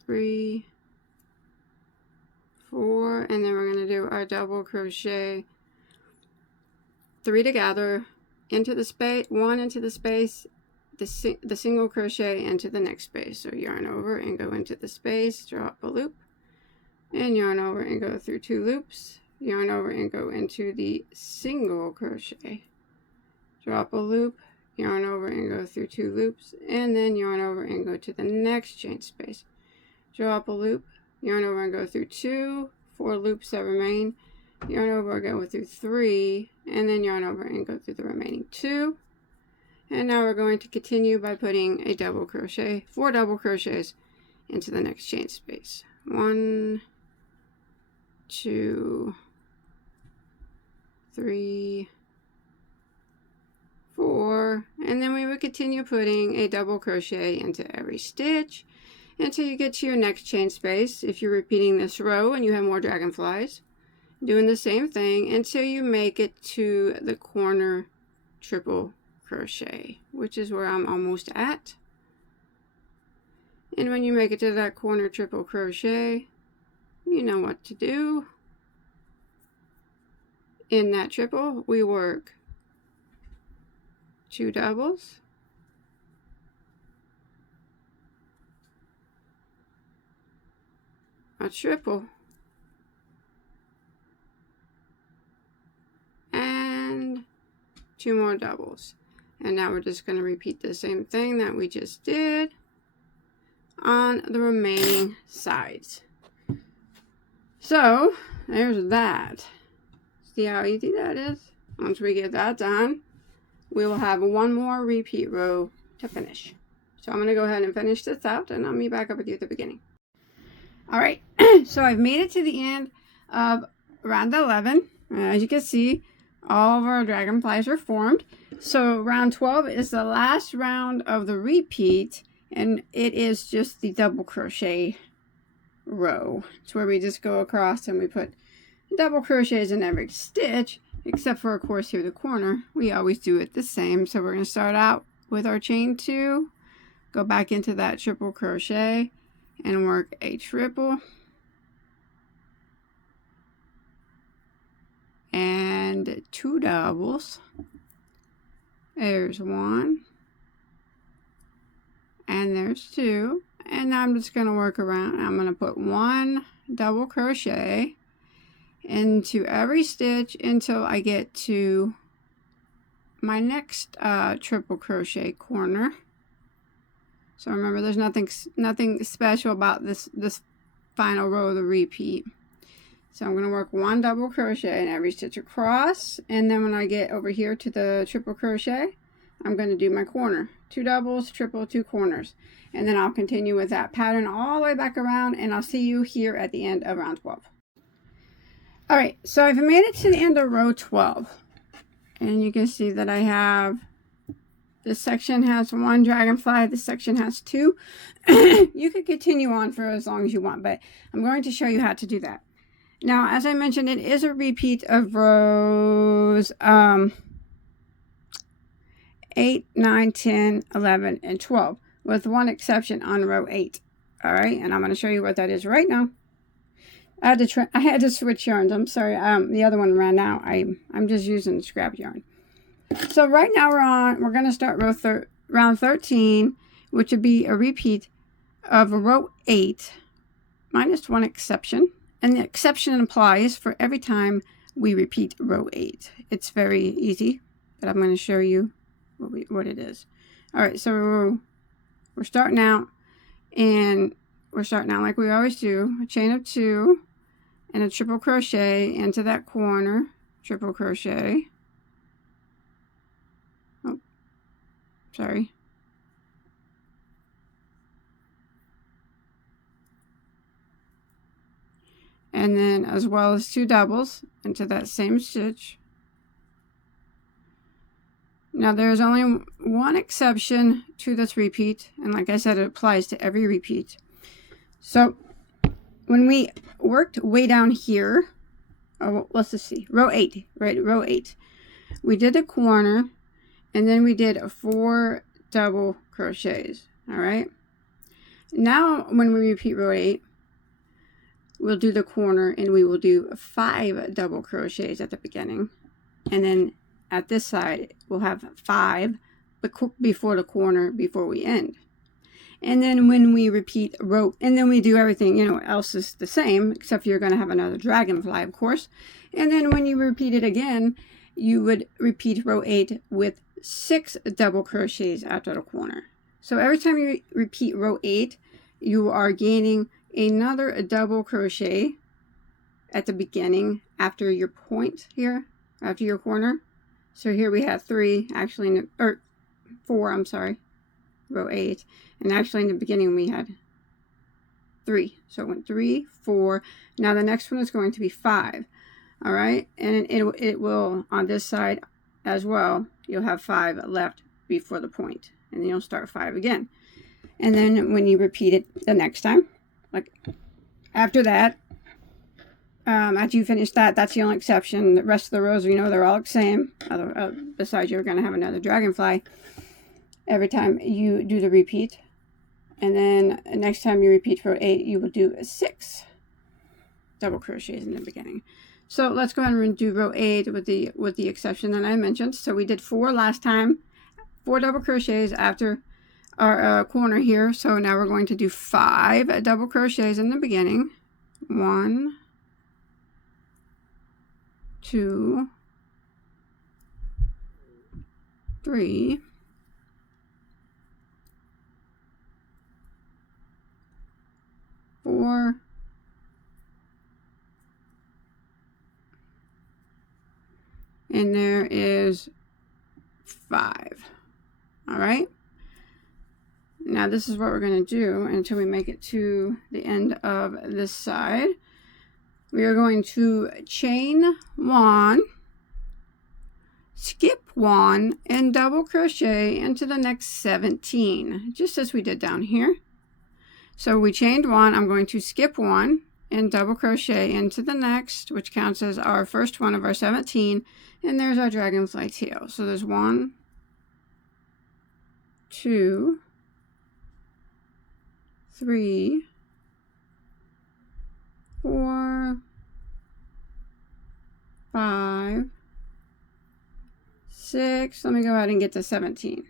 3, 4, and then we're going to do our double crochet 3 together into the space, 1 into the space, the single crochet into the next space. So yarn over and go into the space, drop a loop, and yarn over and go through 2 loops, yarn over and go into the single crochet, drop a loop, yarn over and go through 2 loops, and then yarn over and go to the next chain space, drop a loop, yarn over and go through 2, 4 loops that remain, yarn over and go through 3, and then yarn over and go through the remaining 2. And now we're going to continue by putting a double crochet, 4 double crochets into the next chain space. 1, 2, 3, 4, and then we would continue putting a double crochet into every stitch until you get to your next chain space. If you're repeating this row and you have more dragonflies, doing the same thing until you make it to the corner triple crochet, which is where I'm almost at. And when you make it to that corner triple crochet, you know what to do. In that triple, we work 2 doubles, a triple, 2 more doubles. And now we're just going to repeat the same thing that we just did on the remaining sides. So there's that. See how easy that is? Once we get that done, we will have one more repeat row to finish. So I'm going to go ahead and finish this out, and I'll meet back up with you at the beginning. Alright, so I've made it to the end of round 11. As you can see, all of our dragonflies are formed. So round 12 is the last round of the repeat, and it is just the double crochet row. It's where we just go across and we put double crochets in every stitch, except for, of course, here the corner. We always do it the same. So we're going to start out with our chain 2, go back into that triple crochet, and work a triple and 2 doubles. There's 1 and there's 2, and now I'm just going to work around. I'm going to put 1 double crochet into every stitch until I get to my next triple crochet corner. So remember, there's nothing special about this final row of the repeat. So I'm going to work 1 double crochet in every stitch across, and then when I get over here to the triple crochet, I'm going to do my corner. 2 doubles, triple, 2 corners. And then I'll continue with that pattern all the way back around, and I'll see you here at the end of round 12. Alright, so I've made it to the end of row 12. And you can see that I have, this section has 1 dragonfly, this section has 2. You could continue on for as long as you want, but I'm going to show you how to do that. Now, as I mentioned, it is a repeat of rows 8, 9, 10, 11, and 12, with one exception on row 8. All right, and I'm going to show you what that is right now. I had to switch yarns. I'm sorry. The other one ran out. I'm just using scrap yarn. So right now we're going to start round 13, which would be a repeat of row 8 minus one exception. And the exception applies for every time we repeat row 8. It's very easy, but I'm going to show you what it is. All right, so we're starting out, and we're starting out like we always do, a chain of 2 and a triple crochet into that corner, triple crochet. Oh, sorry. And then as well as 2 doubles into that same stitch. Now there's only one exception to this repeat, and like I said, it applies to every repeat. So when we worked way down here, let's just see, row 8, right, row 8, we did a corner, and then we did 4 double crochets. All right, now when we repeat row 8, we'll do the corner, and we will do 5 double crochets at the beginning, and then at this side we'll have 5 before the corner before we end. And then when we repeat row, and then we do everything, you know, else is the same, except you're going to have another dragonfly, of course. And then when you repeat it again, you would repeat row 8 with 6 double crochets after the corner. So every time you repeat row 8, you are gaining another double crochet at the beginning after your point here, after your corner. So here we have 3, actually, or 4, I'm sorry, row 8. And actually in the beginning we had 3. So it went 3, 4. Now the next one is going to be 5. All right. And it will, on this side as well, you'll have 5 left before the point. And then you'll start 5 again. And then when you repeat it the next time, like after that, after you finish that, that's the only exception. The rest of the rows, you know, they're all the same. Besides, you're going to have another dragonfly every time you do the repeat. And then next time you repeat row 8, you will do 6 double crochets in the beginning. So let's go ahead and do row 8 with the exception that I mentioned. So we did 4 last time, 4 double crochets after our corner here. So now we're going to do 5 double crochets in the beginning. 1, 2, 3, 4, and there is 5. All right. Now this is what we're going to do until we make it to the end of this side. We are going to chain 1, skip 1, and double crochet into the next 17, just as we did down here. So we chained 1, I'm going to skip 1 and double crochet into the next, which counts as our first one of our 17, and there's our dragonfly tail. So there's 1, 2, 3, 4, 5, 6. Let me go ahead and get to 17.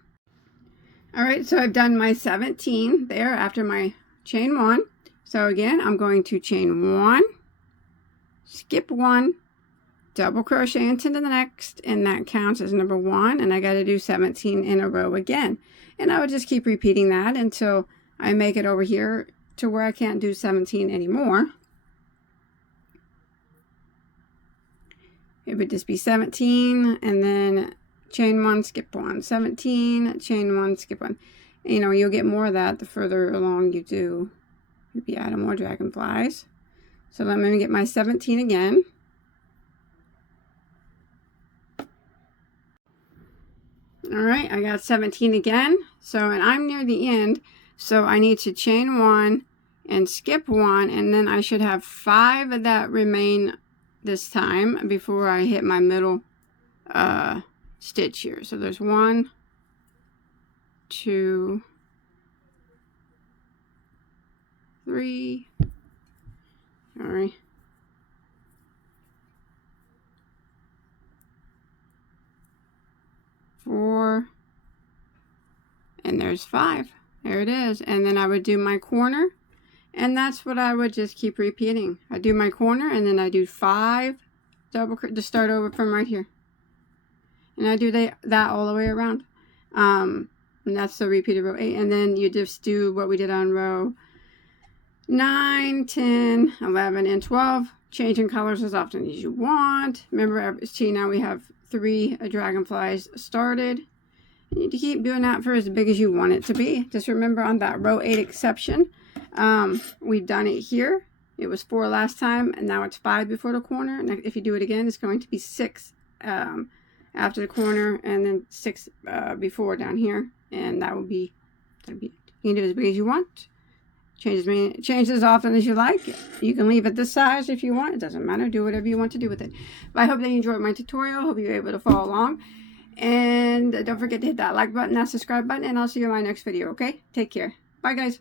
All right, so I've done my 17 there after my chain 1. So again, I'm going to chain 1, skip 1, double crochet into the next, and that counts as number 1, and I got to do 17 in a row again. And I would just keep repeating that until I make it over here to where I can't do 17 anymore. It would just be 17 and then chain 1, skip 1, 17, chain 1, skip 1. You know, you'll get more of that the further along you do. You'll be adding more dragonflies. So let me get my 17 again. All right, I got 17 again. So, and I'm near the end, so I need to chain 1 and skip 1, and then I should have 5 of that remain this time before I hit my middle stitch here. So there's 1, 2, 3, all right, 4, and there's 5. There it is. And then I would do my corner, and that's what I would just keep repeating. I do my corner, and then I do 5 double to start over from right here, and I do that all the way around. And that's the repeated row 8, and then you just do what we did on row 9, 10, 11, and 12, changing colors as often as you want. Remember, see, now we have 3 dragonflies started. You need to keep doing that for as big as you want it to be. Just remember on that row 8 exception, we've done it here. It was 4 last time, and now it's 5 before the corner. And if you do it again, it's going to be 6 after the corner, and then 6 before down here. And that will be, you can do it as big as you want. Change as often as you like. You can leave it this size if you want. It doesn't matter. Do whatever you want to do with it. But I hope that you enjoyed my tutorial. Hope you're able to follow along. And don't forget to hit that like button, that subscribe button, and I'll see you in my next video, okay? Take care. Bye, guys.